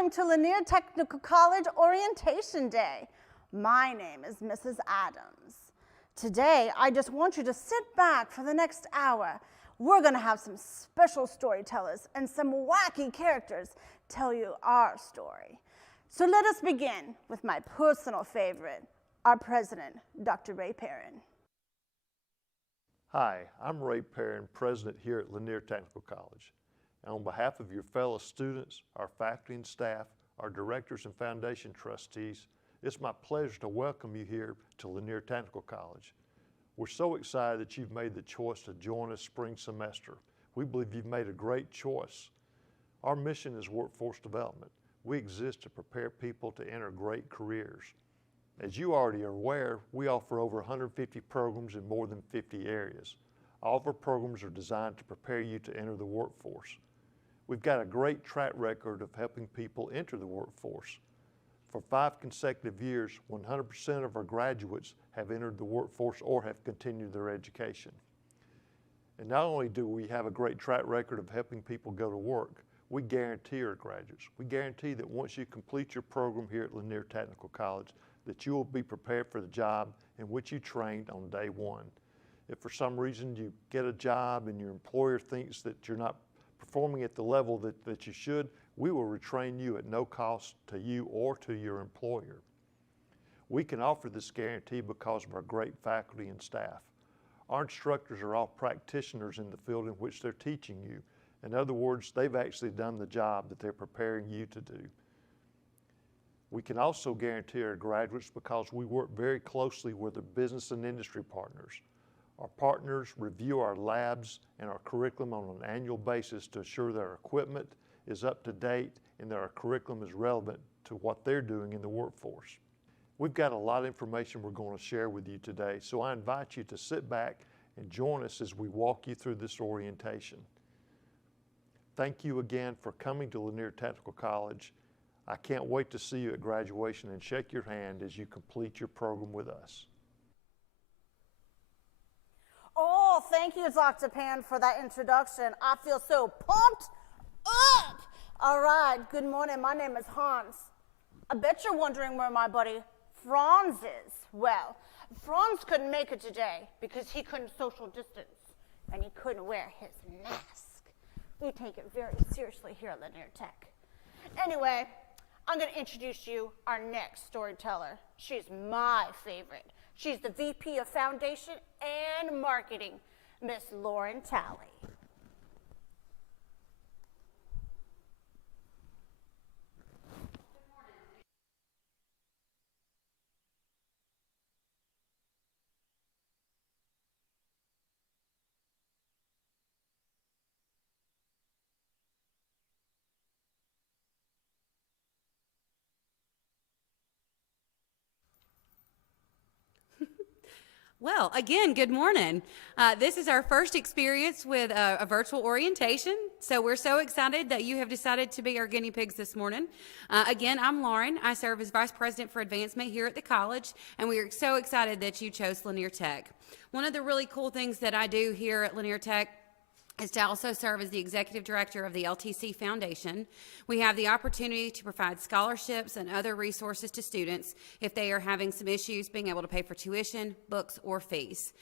welcome to Lanier Technical College Orientation Day. My name is Mrs. Adams. Today, I just want you to sit back for the next hour. We're gonna have some special storytellers and some wacky characters tell you our story. So let us begin with my personal favorite, our president, Dr. Ray Perrin. Hi, I'm Ray Perrin, president here at Lanier Technical College. And on behalf of your fellow students, our faculty and staff, our directors and foundation trustees, it's my pleasure to welcome you here to Lanier Technical College. We're so excited that you've made the choice to join us spring semester. We believe you've made a great choice. Our mission is workforce development. We exist to prepare people to enter great careers. As you already are aware, we offer over 150 programs in more than 50 areas. All of our programs are designed to prepare you to enter the workforce. We've got a great track record of helping people enter the workforce. For 5 consecutive years, 100% of our graduates have entered the workforce or have continued their education. And not only do we have a great track record of helping people go to work, we guarantee our graduates. We guarantee that once you complete your program here at Lanier Technical College, that you will be prepared for the job in which you trained on day one. If for some reason you get a job and your employer thinks that you're not performing at the level that you should, we will retrain you at no cost to you or to your employer. We can offer this guarantee because of our great faculty and staff. Our instructors are all practitioners in the field in which they're teaching you. In other words, they've actually done the job that they're preparing you to do. We can also guarantee our graduates because we work very closely with the business and industry partners. Our partners review our labs and our curriculum on an annual basis to ensure that our equipment is up to date and that our curriculum is relevant to what they're doing in the workforce. We've got a lot of information we're going to share with you today, so I invite you to sit back and join us as we walk you through this orientation. Thank you again for coming to Lanier Technical College. I can't wait to see you at graduation and shake your hand as you complete your program with us. Oh, thank you, Dr. Pan, for that introduction. I feel so pumped up. All right, good morning. My name is Hans. I bet you're wondering where my buddy Franz is. Well, Franz couldn't make it today because he couldn't social distance and he couldn't wear his mask. We take it very seriously here at Lanier Tech. Anyway, I'm going to introduce you our next storyteller. She's my favorite. She's the VP of Foundation and Marketing, Miss Lauren Talley. Well, again, good morning. This is our first experience with a virtual orientation, so we're so excited that you have decided to be our guinea pigs this morning. Again, I'm Lauren. I serve as Vice President for Advancement here at the college, and we are so excited that you chose Lanier Tech. One of the really cool things that I do here at Lanier Tech is to also serve as the Executive Director of the LTC Foundation. We have the opportunity to provide scholarships and other resources to students if they are having some issues being able to pay for tuition, books, or fees.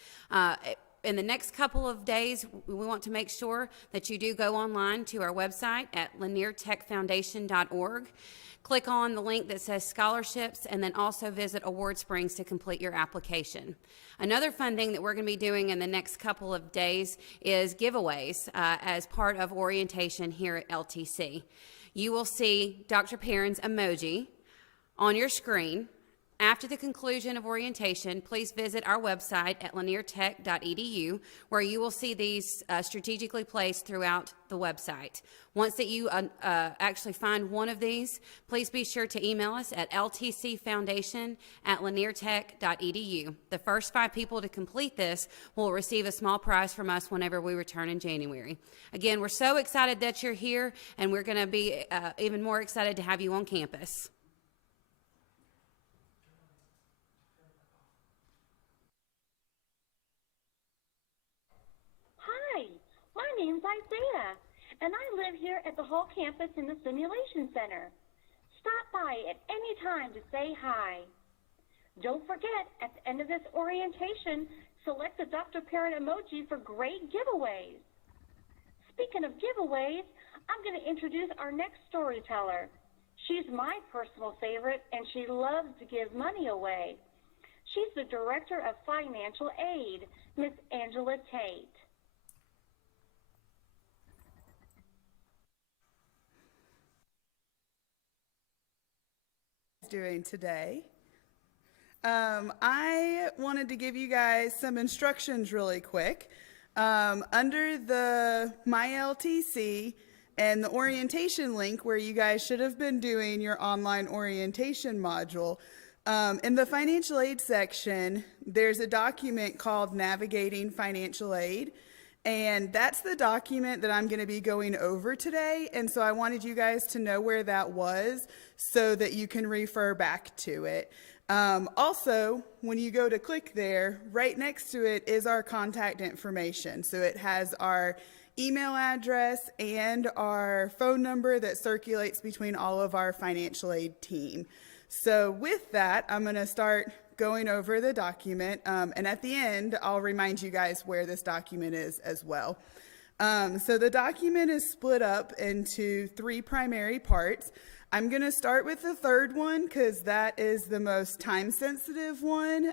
In the next couple of days, we want to make sure that you do go online to our website at laniertechfoundation.org. Click on the link that says scholarships and then also visit Award Springs to complete your application. Another fun thing that we're going to be doing in the next couple of days is giveaways as part of orientation here at LTC. You will see Dr. Perrin's emoji on your screen. After the conclusion of orientation, please visit our website at laniertech.edu, where you will see these strategically placed throughout the website. Once that you actually find one of these, please be sure to email us at ltcfoundation@laniertech.edu. The first 5 people to complete this will receive a small prize from us whenever we return in January. Again, we're so excited that you're here, and we're going to be even more excited to have you on campus. My name's Isaiah, and I live here at the Hall campus in the Simulation Center. stop by at any time to say hi. Don't forget, at the end of this orientation, select the Dr. Parent emoji for great giveaways. Speaking of giveaways, I'm going to introduce our next storyteller. She's my personal favorite, and she loves to give money away. She's the Director of Financial Aid, Miss Angela Tate. Doing today. I wanted to give you guys some instructions really quick. Under the MyLTC and the orientation link where you guys should have been doing your online orientation module, in the financial aid section, there's a document called Navigating Financial Aid. And that's the document that I'm going to be going over today. And so I wanted you guys to know where that was so that you can refer back to it. Also, when you go to click there, right next to it is our contact information. So it has our email address and our phone number that circulates between all of our financial aid team. So with that, I'm going to start going over the document, and at the end, I'll remind you guys where this document is as well. So the document is split up into 3 primary parts. I'm going to start with the third one because that is the most time-sensitive one.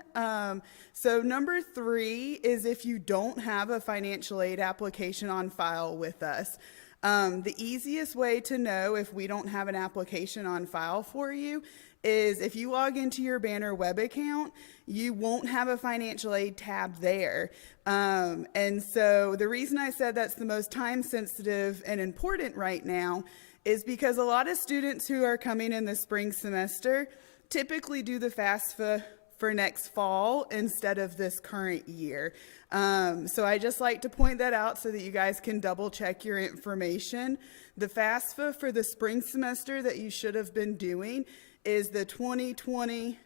So number 3 is if you don't have a financial aid application on file with us. The easiest way to know if we don't have an application on file for you is if you log into your Banner web account, you won't have a financial aid tab there. And so the reason I said that's the most time sensitive and important right now is because a lot of students who are coming in the spring semester typically do the FAFSA for next fall instead of this current year. So I just like to point that out so that you guys can double check your information. The FAFSA for the spring semester that you should have been doing is the 2020-2021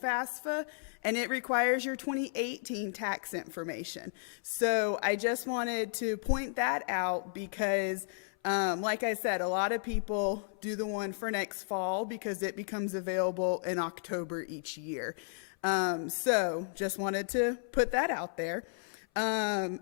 FAFSA, and it requires your 2018 tax information. So I just wanted to point that out because, like I said, a lot of people do the one for next fall because it becomes available in October each year. So just wanted to put that out there. On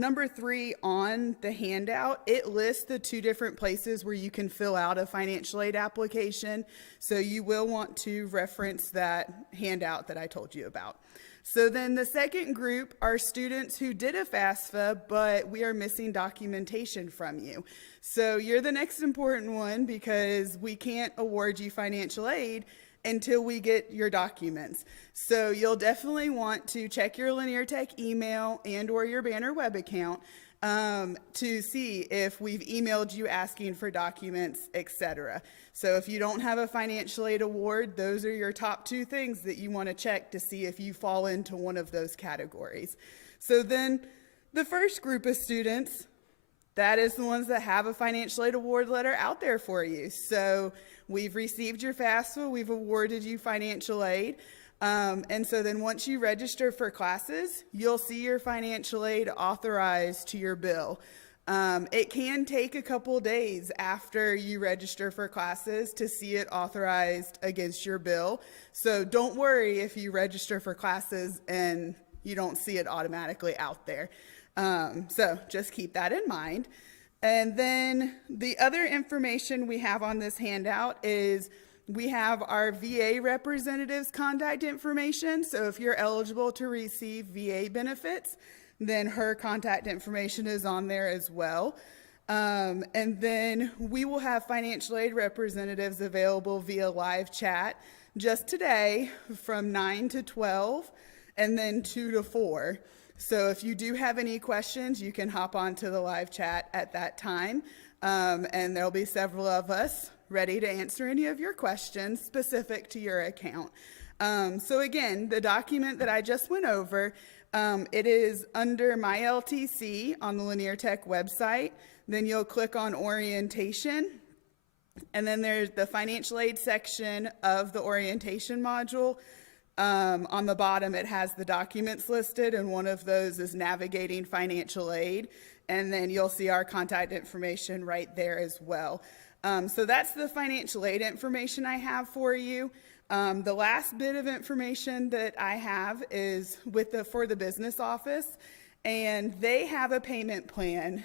number 3 on the handout, it lists the 2 different places where you can fill out a financial aid application. So you will want to reference that handout that I told you about. So then the second group are students who did a FAFSA, but we are missing documentation from you. So you're the next important one because we can't award you financial aid until we get your documents. So you'll definitely want to check your Linear Tech email and or your Banner web account to see if we've emailed you asking for documents, etc. So if you don't have a financial aid award, those are your top 2 things that you want to check to see if you fall into one of those categories. So then the first group of students, that is the ones that have a financial aid award letter out there for you. So we've received your FAFSA, we've awarded you financial aid, and so then once you register for classes, you'll see your financial aid authorized to your bill. It can take a couple days after you register for classes to see it authorized against your bill. So don't worry if you register for classes and you don't see it automatically out there. So just keep that in mind. And then the other information we have on this handout is we have our VA representative's contact information. So if you're eligible to receive VA benefits, then her contact information is on there as well. And then we will have financial aid representatives available via live chat just today from 9 to 12 and then 2 to 4. So if you do have any questions, you can hop onto the live chat at that time, and there'll be several of us ready to answer any of your questions specific to your account. So again, the document that I just went over, it is under MyLTC on the Linear Tech website. Then you'll click on orientation, and then there's the financial aid section of the orientation module. On the bottom, it has the documents listed, and one of those is navigating financial aid. And then you'll see our contact information right there as well. So that's the financial aid information I have for you. The last bit of information that I have is for the business office, and they have a payment plan.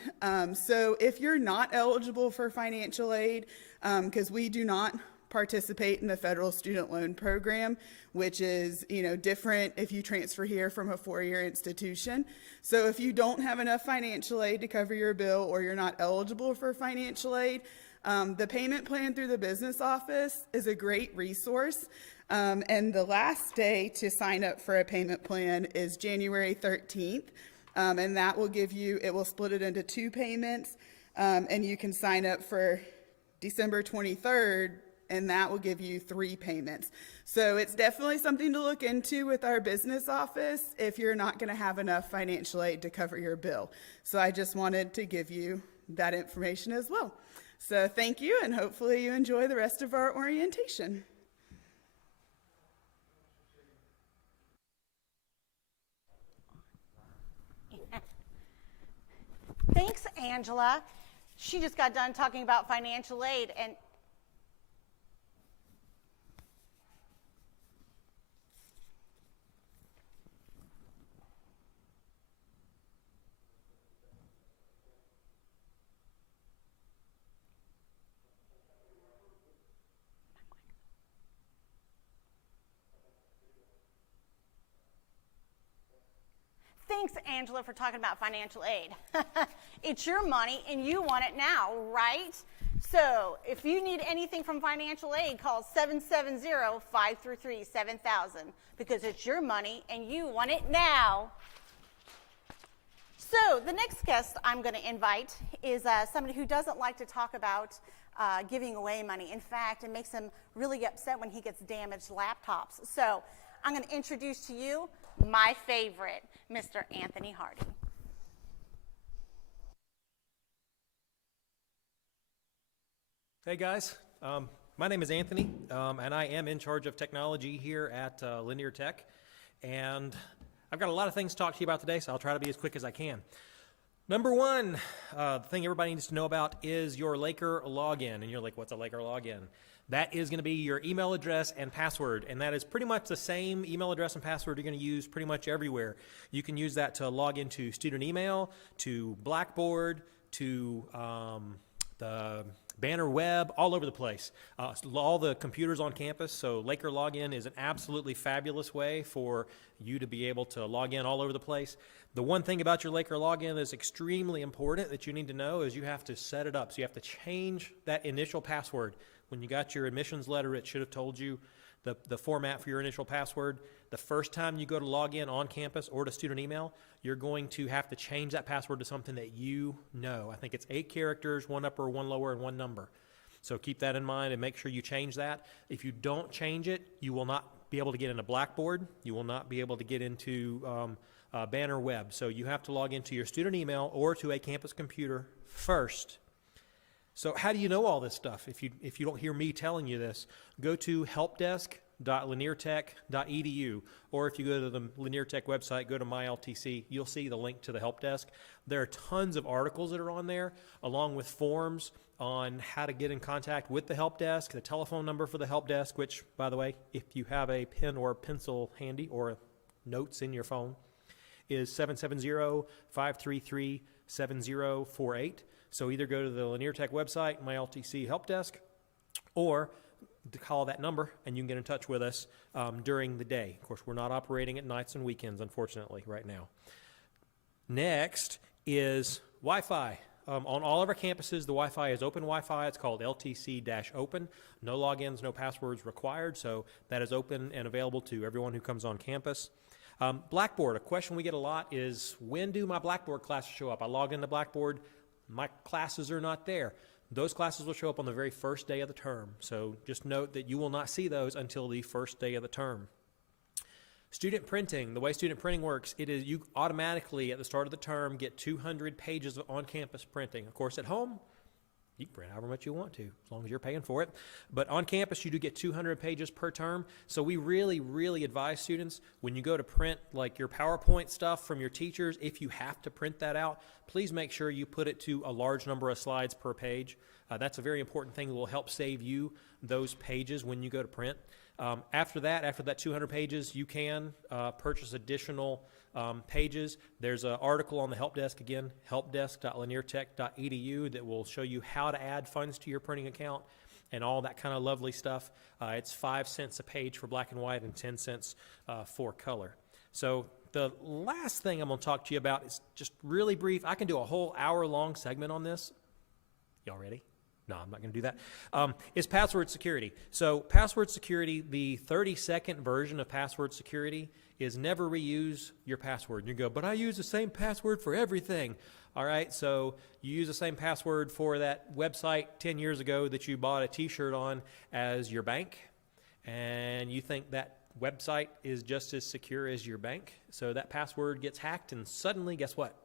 So if you're not eligible for financial aid, because we do not participate in the federal student loan program, which is, different if you transfer here from a four-year institution. So if you don't have enough financial aid to cover your bill, or you're not eligible for financial aid, the payment plan through the business office is a great resource. And the last day to sign up for a payment plan is January 13th. And that will it will split it into 2 payments. And you can sign up for December 23rd, and that will give you 3 payments. So it's definitely something to look into with our business office if you're not going to have enough financial aid to cover your bill. So I just wanted to give you that information as well. So thank you, and hopefully you enjoy the rest of our orientation. Thanks, Angela. She just got done talking about financial aid, and thanks, Angela, for talking about financial aid. It's your money, and you want it now, right? So if you need anything from financial aid, call 770-533-7000, because it's your money, and you want it now. So the next guest I'm going to invite is somebody who doesn't like to talk about giving away money. In fact, it makes him really upset when he gets damaged laptops. So I'm going to introduce to you my favorite, Mr. Anthony Hardy. Hey guys, my name is Anthony, and I am in charge of technology here at Lanier Tech, and I've got a lot of things to talk to you about today, so I'll try to be as quick as I can. Number one, the thing everybody needs to know about is your Laker login, and you're like, what's a Laker login? That is going to be your email address and password, and that is pretty much the same email address and password you're going to use pretty much everywhere. You can use that to log into student email, to Blackboard, to the Banner Web, all over the place. All the computers on campus, so Laker Login is an absolutely fabulous way for you to be able to log in all over the place. The one thing about your Laker Login that's extremely important that you need to know is you have to set it up. So you have to change that initial password. When you got your admissions letter, it should have told you the format for your initial password. The first time you go to log in on campus or to student email, you're going to have to change that password to something that you know. I think it's 8 characters, 1 upper, 1 lower, and 1 number. So keep that in mind and make sure you change that. If you don't change it, you will not be able to get into Blackboard. You will not be able to get into Banner Web. So you have to log into your student email or to a campus computer first. So how do you know all this stuff? If you don't hear me telling you this, go to helpdesk.laniertech.edu, or if you go to the Lanier Tech website, go to MyLTC, you'll see the link to the help desk. There are tons of articles that are on there, along with forms on how to get in contact with the help desk, the telephone number for the help desk, which, by the way, if you have a pen or a pencil handy or notes in your phone, is 770-533-7048. So either go to the Lanier Tech website, MyLTC help desk, or to call that number and you can get in touch with us during the day. Of course, we're not operating at nights and weekends, unfortunately, right now. Next is Wi-Fi. On all of our campuses, the Wi-Fi is open Wi-Fi. It's called LTC-open. No logins, no passwords required, so that is open and available to everyone who comes on campus. Blackboard, a question we get a lot is, when do my Blackboard classes show up? I log into Blackboard, my classes are not there. Those classes will show up on the very first day of the term. So just note that you will not see those until the first day of the term. Student printing, the way student printing works, it is you automatically at the start of the term get 200 pages of on-campus printing. Of course, at home, you can print however much you want to, as long as you're paying for it. But on campus, you do get 200 pages per term. So we really, really advise students, when you go to print like your PowerPoint stuff from your teachers, if you have to print that out, please make sure you put it to a large number of slides per page. That's a very important thing that will help save you those pages when you go to print. After that 200 pages, you can purchase additional pages. There's an article on the help desk, again, helpdesk.lineartech.edu, that will show you how to add funds to your printing account and all that kind of lovely stuff. It's 5 cents a page for black and white and 10 cents for color. So the last thing I'm going to talk to you about is just really brief. I can do a whole hour-long segment on this. Y'all ready? No, I'm not going to do that. Is password security. So password security, the 30-second version of password security is never reuse your password. You go, but I use the same password for everything. All right, so you use the same password for that website 10 years ago that you bought a t-shirt on as your bank, and you think that website is just as secure as your bank. So that password gets hacked, and suddenly, guess what?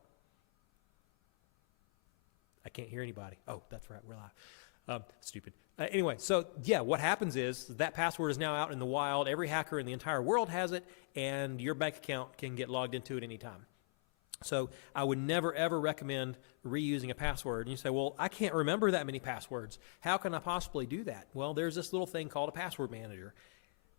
I can't hear anybody. Oh, that's right, we're live. Stupid. Anyway, so yeah, what happens is that password is now out in the wild. Every hacker in the entire world has it, and your bank account can get logged into it anytime. So I would never, ever recommend reusing a password. And you say, well, I can't remember that many passwords. How can I possibly do that? Well, there's this little thing called a password manager.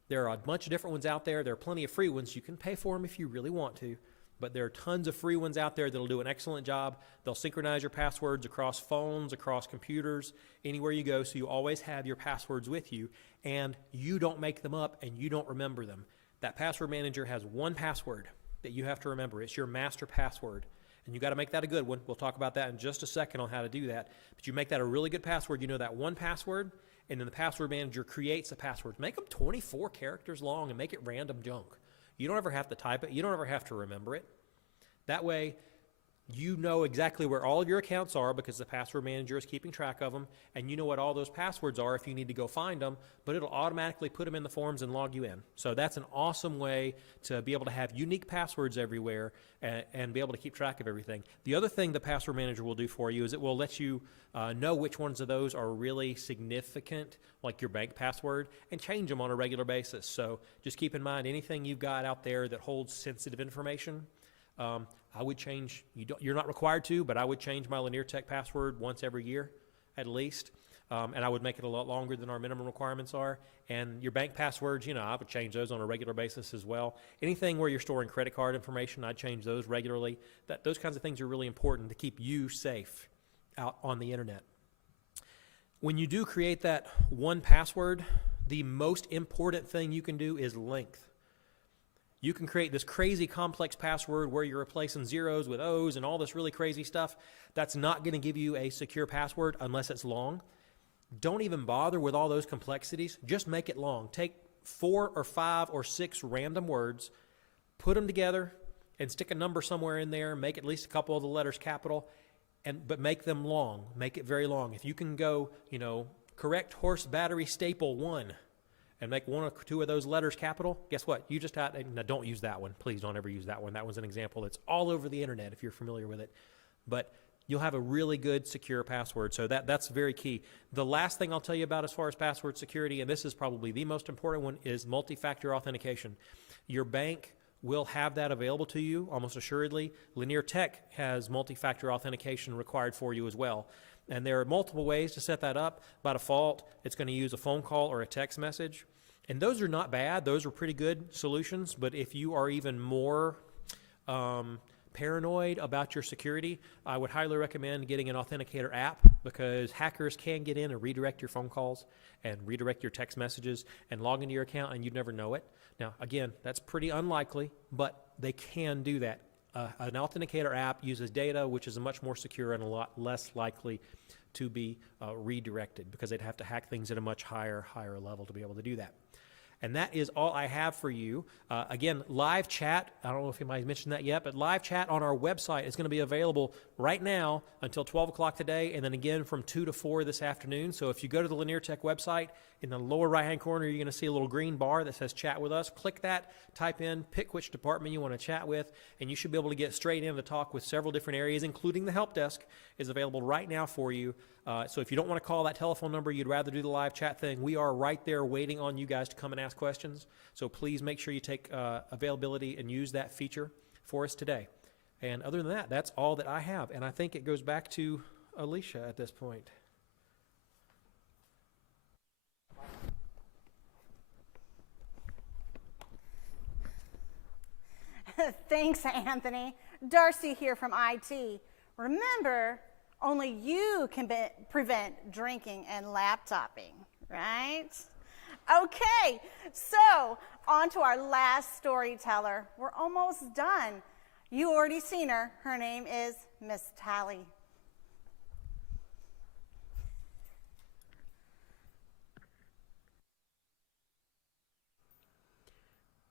There are a bunch of different ones out there. There are plenty of free ones. You can pay for them if you really want to. But there are tons of free ones out there that'll do an excellent job. They'll synchronize your passwords across phones, across computers, anywhere you go, so you always have your passwords with you, and you don't make them up and you don't remember them. That password manager has one password that you have to remember. It's your master password, and you got to make that a good one. We'll talk about that in just a second on how to do that. But you make that a really good password. You know that one password, and then the password manager creates the passwords. Make them 24 characters long and make it random junk. You don't ever have to type it. You don't ever have to remember it. That way, you know exactly where all of your accounts are because the password manager is keeping track of them, and you know what all those passwords are if you need to go find them, but it'll automatically put them in the forms and log you in. So that's an awesome way to be able to have unique passwords everywhere and be able to keep track of everything. The other thing the password manager will do for you is it will let you know which ones of those are really significant, like your bank password, and change them on a regular basis. So just keep in mind anything you've got out there that holds sensitive information, I would change, you're not required to, but I would change my Lanier Tech password once every year at least, and I would make it a lot longer than our minimum requirements are. And your bank passwords, I would change those on a regular basis as well. Anything where you're storing credit card information, I'd change those regularly. Those kinds of things are really important to keep you safe out on the internet. When you do create that one password, the most important thing you can do is length. You can create this crazy complex password where you're replacing zeros with O's and all this really crazy stuff. That's not going to give you a secure password unless it's long. Don't even bother with all those complexities. Just make it long. Take 4 or 5 or 6 random words, put them together, and stick a number somewhere in there. Make at least a couple of the letters capital, but make them long. Make it very long. If you can go, correct horse battery staple 1, and make 1 or 2 of those letters capital, guess what? You just had, now don't use that one. Please don't ever use that one. That one's an example that's all over the internet if you're familiar with it. But you'll have a really good secure password. So that's very key. The last thing I'll tell you about as far as password security, and this is probably the most important one, is multi-factor authentication. Your bank will have that available to you almost assuredly. Lanier Tech has multi-factor authentication required for you as well. And there are multiple ways to set that up. By default, it's going to use a phone call or a text message. And those are not bad. Those are pretty good solutions. But if you are even more paranoid about your security, I would highly recommend getting an Authenticator app because hackers can get in and redirect your phone calls and redirect your text messages and log into your account and you'd never know it. Now, again, that's pretty unlikely, but they can do that. An Authenticator app uses data which is much more secure and a lot less likely to be redirected because they'd have to hack things at a much higher level to be able to do that. And that is all I have for you. Again, live chat, I don't know if anybody's mentioned that yet, but live chat on our website is going to be available right now until 12 o'clock today, and then again from 2 to 4 this afternoon. So if you go to the Lanier Tech website, in the lower right-hand corner, you're going to see a little green bar that says Chat with Us. Click that, type in, pick which department you want to chat with, and you should be able to get straight in to talk with several different areas, including the help desk is available right now for you. So if you don't want to call that telephone number, you'd rather do the live chat thing, we are right there waiting on you guys to come and ask questions. So please make sure you take availability and use that feature for us today. And other than that, that's all that I have. And I think it goes back to Alicia at this point. Thanks, Anthony. Darcy here from IT. Remember, only you can prevent drinking and laptopping, right? Okay, so on to our last storyteller. We're almost done. You already seen her. Her name is Miss Tally.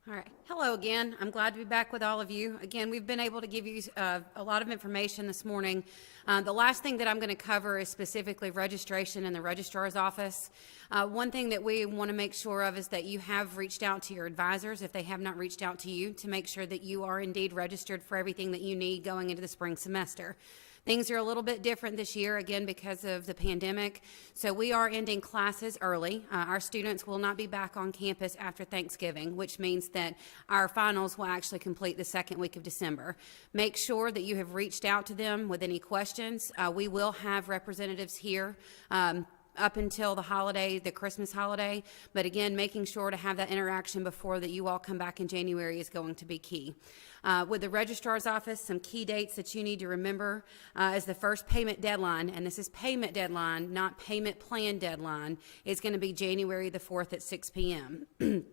All right. Hello again. I'm glad to be back with all of you. Again, we've been able to give you a lot of information this morning. The last thing that I'm going to cover is specifically registration in the registrar's office. One thing that we want to make sure of is that you have reached out to your advisors, if they have not reached out to you, to make sure that you are indeed registered for everything that you need going into the spring semester. Things are a little bit different this year, again, because of the pandemic. So we are ending classes early. Our students will not be back on campus after Thanksgiving, which means that our finals will actually complete the second week of December. Make sure that you have reached out to them with any questions. We will have representatives here up until the holiday, the Christmas holiday. But again, making sure to have that interaction before that you all come back in January is going to be key. With the registrar's office, some key dates that you need to remember is the first payment deadline, and this is payment deadline, not payment plan deadline, is going to be January the 4th at 6 p.m.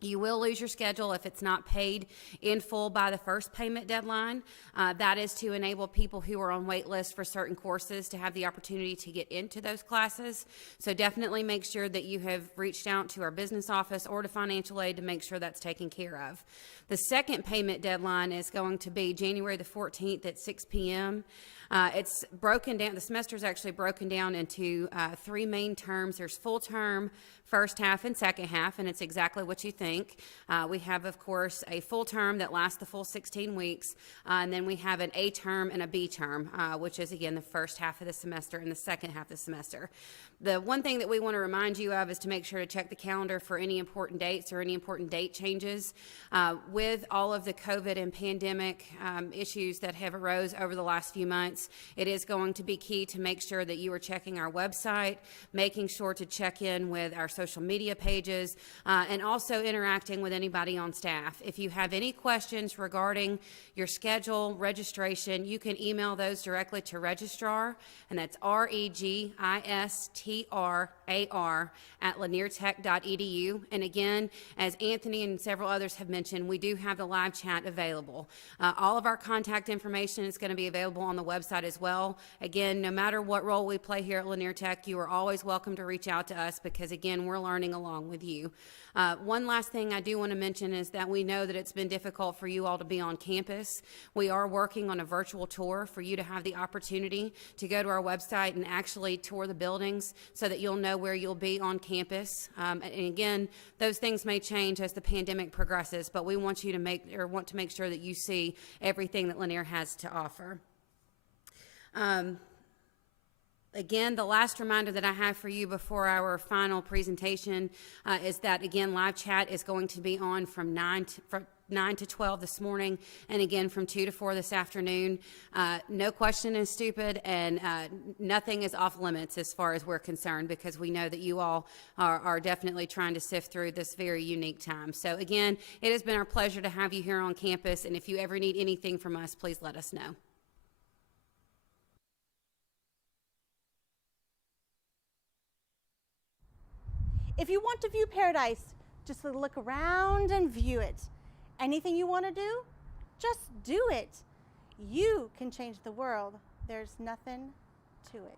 You will lose your schedule if it's not paid in full by the first payment deadline. That is to enable people who are on wait lists for certain courses to have the opportunity to get into those classes. So definitely make sure that you have reached out to our business office or to financial aid to make sure that's taken care of. The second payment deadline is going to be January the 14th at 6 p.m. It's broken down, the semester is actually broken down into three main terms. There's full term, first half, and second half, and it's exactly what you think. We have, of course, a full term that lasts the full 16 weeks, and then we have an A term and a B term, which is, again, the first half of the semester and the second half of the semester. The one thing that we want to remind you of is to make sure to check the calendar for any important dates or any important date changes. With all of the COVID and pandemic issues that have arose over the last few months, it is going to be key to make sure that you are checking our website, making sure to check in with our social media pages, and also interacting with anybody on staff. If you have any questions regarding your schedule, registration, you can email those directly to registrar, and that's registrar@laniertech.edu. And again, as Anthony and several others have mentioned, we do have the live chat available. All of our contact information is going to be available on the website as well. Again, no matter what role we play here at Lanier Tech, you are always welcome to reach out to us because, again, we're learning along with you. One last thing I do want to mention is that we know that it's been difficult for you all to be on campus. We are working on a virtual tour for you to have the opportunity to go to our website and actually tour the buildings so that you'll know where you'll be on campus. And again, those things may change as the pandemic progresses, but we want you to make sure that you see everything that Lanier has to offer. Again, the last reminder that I have for you before our final presentation is that, again, live chat is going to be on from 9 to 12 this morning, and again from 2 to 4 this afternoon. No question is stupid, and nothing is off limits as far as we're concerned, because we know that you all are definitely trying to sift through this very unique time. So again, it has been our pleasure to have you here on campus, and if you ever need anything from us, please let us know. If you want to view paradise, just look around and view it. Anything you want to do, just do it. You can change the world. There's nothing to it.